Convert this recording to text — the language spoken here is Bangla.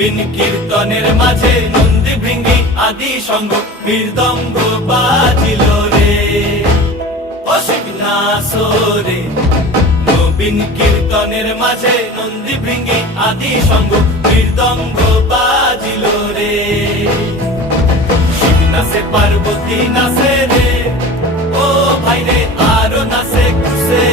নবীন কীর্তনের মাঝে নন্দী ভৃঙ্গি আদি সঙ্গ মৃদঙ্গ বাজিল রে, অসিক নাসরে। নবীন কীর্তনের মাঝে নন্দী ভৃঙ্গি আদি সঙ্গ মৃদঙ্গ বাজিল রে। শিব নাচে পার্বতী নাচে রে, ও ভাই রে আরো নাচে খুশে।